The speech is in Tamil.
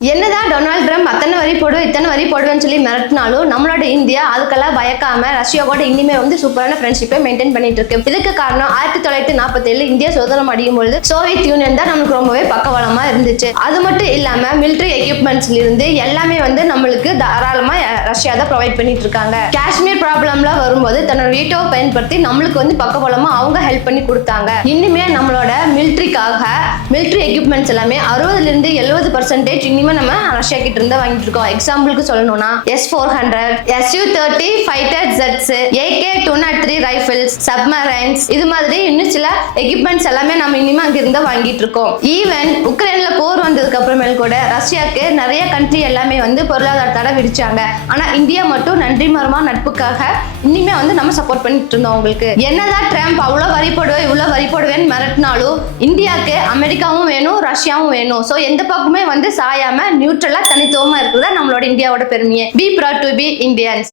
என்னதான் டொனால்ட் ட்ரம்ப் அத்தனை வரி போடுவேன் இத்தனை வரி போடுவேன்னு சொல்லி மிரட்டினாலும் நம்மளோட இந்தியா அதுக்கெல்லாம் பயக்காம ரஷ்யா கூட இனிமே சூப்பரான ஃப்ரெண்ட்ஷிப்பை மெயின்டைன் பண்ணிட்டு இருக்கு. இதுக்கு காரணம் 1947 இந்தியா சுதந்திரம் அடையும் பொழுது சோவியத் யூனியன் தான் நமக்கு ரொம்பவே பக்கபலமா இருந்துச்சு. அது மட்டும் இல்லாம மிலிட்டரி எக்யூப்மெண்ட்ஸ்ல இருந்து எல்லாமே நம்மளுக்கு தாராளமா ரஷ்யா தான் ப்ரொவைட் பண்ணிட்டு இருக்காங்க. காஷ்மீர் ப்ராப்ளம்ல வரும்போது தன்னோட வீட்டோவை பயன்படுத்தி நம்மளுக்கு பக்கபலமா அவங்க ஹெல்ப் பண்ணி கொடுத்தாங்க. இன்னுமே நம்மளோட மிலிட்டரிக்காக மிலிட்டரி எக்யூப்மெண்ட்ஸ் எல்லாமே 60% இருந்து 70% இனிமே நம்ம ரஷ்யா கிட்ட இருந்து வாங்கிட்டு இருக்கோம். எக்ஸாம்பிளுக்கு சொல்லணும்னா S-400, Su-30 fighter ஜெட்ஸ், AK-203 Rifles, submarines, இது மாதிரி இன்னும் சில எக்யூப்மெண்ட்ஸ் எல்லாமே நம்ம இனிமே அங்க இருந்து வாங்கிட்டு இருக்கோம். ஈவன் உக்ரைன்ல போர் வந்ததுக்கு அப்புறமேல் கூட ரஷ்யாக்கு நிறைய கண்ட்ரி எல்லாமே பொருளாதார தடை விதிச்சாங்க. ஆனா இந்தியா மட்டும் நன்றி மரமா நட்புக்காக இனிமே நம்ம சப்போர்ட் பண்ணிட்டு இருந்தோம். உங்களுக்கு என்னதான் ட்ரம்ப் அவ்வளவு வரி போடுவேன் இவ்வளவு வரி போடுவேன்னு மிரட்டினாலும் இந்தியாவுக்கு அமெரிக்காவும் வேணும் ரஷ்யாவும் வேணும். சோ எந்த பக்கமே சாயாம நியூட்ரலா தனித்துவமா இருக்குதா நம்மளோட இந்தியாவோட பெருமையை. Be proud to be Indians.